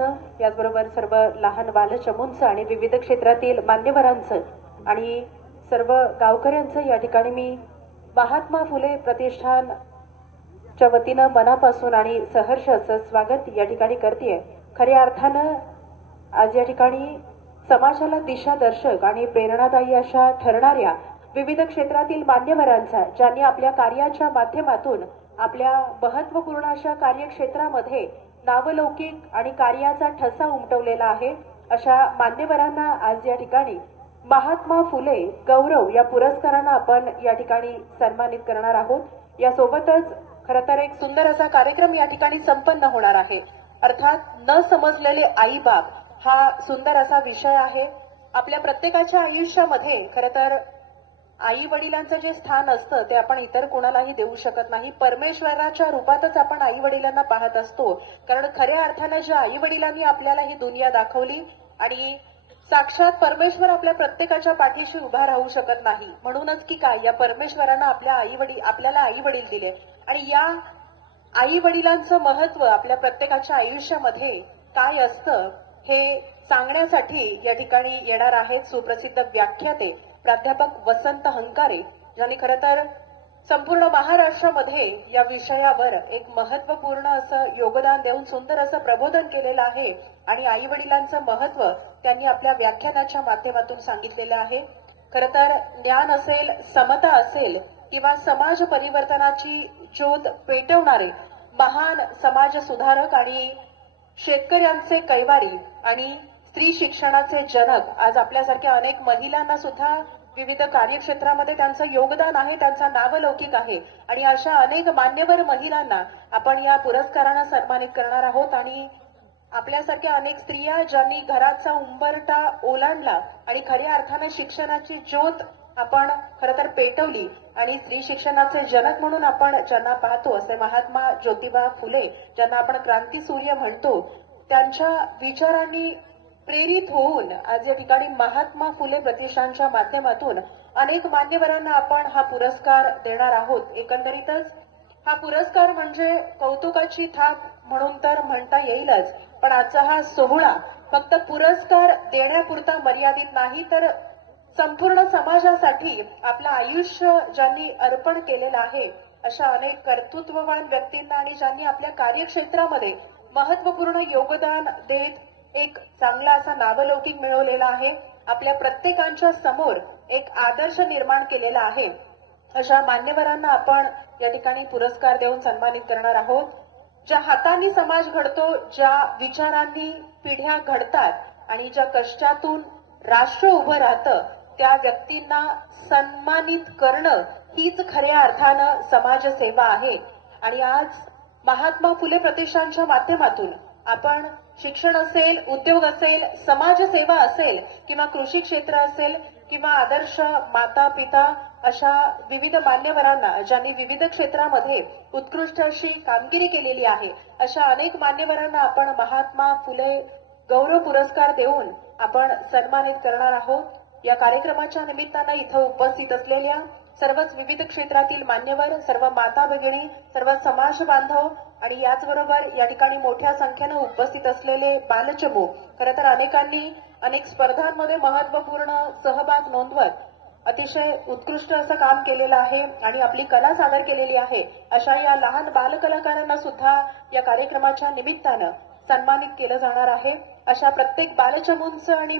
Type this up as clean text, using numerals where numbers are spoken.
बालकांचं, याचबरोबर सर्व लहान बालचमूंचं आणि विविध क्षेत्रातील मान्यवरांचं आणि सर्व गावकऱ्यांचं या ठिकाणी मी महात्मा फुले प्रतिष्ठानच्या वतीनं मनापासून आणि सहर्ष असं स्वागत या ठिकाणी करतेय। खऱ्या अर्थानं आज या ठिकाणी समाजाला दिशादर्शक आणि प्रेरणादायी अशा ठरणाऱ्या विविध क्षेत्रातील मान्यवरांचा, ज्यांनी आपल्या कार्याच्या माध्यमातून आपल्या महत्त्वपूर्ण अशा कार्यक्षेत्रामध्ये नावलौकिक आणि कार्याचा ठसा उमटवलेला आहे, अशा मान्यवरांना आज या ठिकाणी महात्मा फुले गौरव या पुरस्काराने आपण या ठिकाणी सन्मानित करणार आहोत। यासोबतच खरं तर एक सुंदर असा कार्यक्रम या ठिकाणी संपन्न होणार आहे। अर्थात न समजलेले आई बाप हा सुंदर असा विषय आहे। आपल्या प्रत्येकाच्या आयुष्यामध्ये खरं तर आई वडिलांचं जे स्थान असतं ते आपण इतर कोणालाही देऊ शकत नाही। परमेश्वराच्या रूपातच आपण आई वडिलांना पाहत असतो, कारण खऱ्या अर्थाने ज्या आई वडिलांनी आपल्याला ही दुनिया दाखवली आणि साक्षात परमेश्वर आपल्या प्रत्येकाच्या पाठीशी उभा राहू शकत नाही, म्हणूनच की काय या परमेश्वरानं आपल्याला आई वडील दिले आणि या आई वडिलांचं महत्व आपल्या प्रत्येकाच्या आयुष्यामध्ये काय असतं हे सांगण्यासाठी या ठिकाणी येणार आहेत सुप्रसिद्ध व्याख्याते प्राध्यापक वसंत हंकारे, ज्यांनी खरं तर संपूर्ण महाराष्ट्रामध्ये या विषयावर एक महत्वपूर्ण असं योगदान देऊन सुंदर असं प्रबोधन केलेलं आहे आणि आई वडिलांचं महत्व त्यांनी आपल्या व्याख्यानाच्या माध्यमातून सांगितलेलं आहे। खरं तर ज्ञान असेल, समता असेल किंवा समाज परिवर्तनाची ज्योत पेटवणारे महान समाज सुधारक आणि शेतकऱ्यांचे कैवारी आणि स्त्री शिक्षणाचे जनक आज आपल्यासारख्या अनेक महिलांना सुद्धा विविध कार्यक्षेत्रामध्ये त्यांचं योगदान आहे, त्यांचा नावलौकिक आहे आणि अशा अनेक मान्यवर महिलांना आपण या पुरस्काराने सन्मानित करणार आहोत। आणि आपल्यासारख्या अनेक स्त्रिया ज्यांनी घराचा उंबरठा ओलांडला आणि खऱ्या अर्थाने शिक्षणाची ज्योत आपण खरं तर पेटवली आणि स्त्री शिक्षणाचे जनक म्हणून आपण ज्यांना पाहतो असे महात्मा ज्योतिबा फुले, ज्यांना आपण क्रांतीसूर्य म्हणतो, त्यांच्या विचारांनी प्रेरित होऊन आज या ठिकाणी महात्मा फुले प्रतिष्ठानच्या माध्यमातून अनेक मान्यवरांना आपण हा पुरस्कार देणार आहोत। एकंदरीतच हा पुरस्कार म्हणजे कौतुकाची थाप म्हणून तर म्हणता येईलच, पण आजचा हा सोहळा फक्त पुरस्कार देण्यापुरता मर्यादित नाही, तर संपूर्ण समाजासाठी आपलं आयुष्य ज्यांनी अर्पण केलेलं आहे अशा अनेक कर्तृत्ववान व्यक्तींना आणि ज्यांनी आपल्या कार्यक्षेत्रामध्ये महत्वपूर्ण योगदान देत एक चांगला असा नावलौकिक मिळवलेला आहे, आपल्या प्रत्येकांच्या समोर एक आदर्श निर्माण केलेला आहे, अशा मान्यवरांना आपण या ठिकाणी पुरस्कार देऊन सन्मानित करणार आहोत। ज्या हातांनी समाज घडतो, ज्या विचारांनी पिढ्या घडतात आणि ज्या कष्टातून राष्ट्र उभं राहतं, त्या व्यक्तींना सन्मानित करणं हीच खऱ्या अर्थानं समाजसेवा आहे। आणि आज महात्मा फुले प्रतिष्ठानच्या माध्यमातून आपण शिक्षण असेल, उद्योग असेल, समाजसेवा असेल किंवा कृषी क्षेत्र असेल किंवा आदर्श माता पिता अशा विविध मान्यवरांना ज्यांनी विविध क्षेत्रामध्ये उत्कृष्ट अशी कामगिरी केलेली आहे, अशा अनेक मान्यवरांना आपण महात्मा फुले गौरव पुरस्कार देऊन आपण सन्मानित करणार आहोत। या कार्यक्रमाच्या निमित्तानं इथं उपस्थित असलेल्या सर्वच विविध क्षेत्रातील मान्यवर, सर्व माता भगिनी, सर्व समाज बांधव आणि याचबरोबर या ठिकाणी मोठ्या संख्येनं उपस्थित असलेले बालचमू, खरं तर अनेकांनी अनेक स्पर्धांमध्ये महत्वपूर्ण सहभाग नोंदवत अतिशय उत्कृष्ट असं काम केलेलं आहे आणि आपली कला सादर केलेली आहे, अशा या लहान बालकलाकारांना सुद्धा या कार्यक्रमाच्या निमित्तानं सन्मानित केलं जाणार आहे। अशा प्रत्येक बालचमूंचं आणि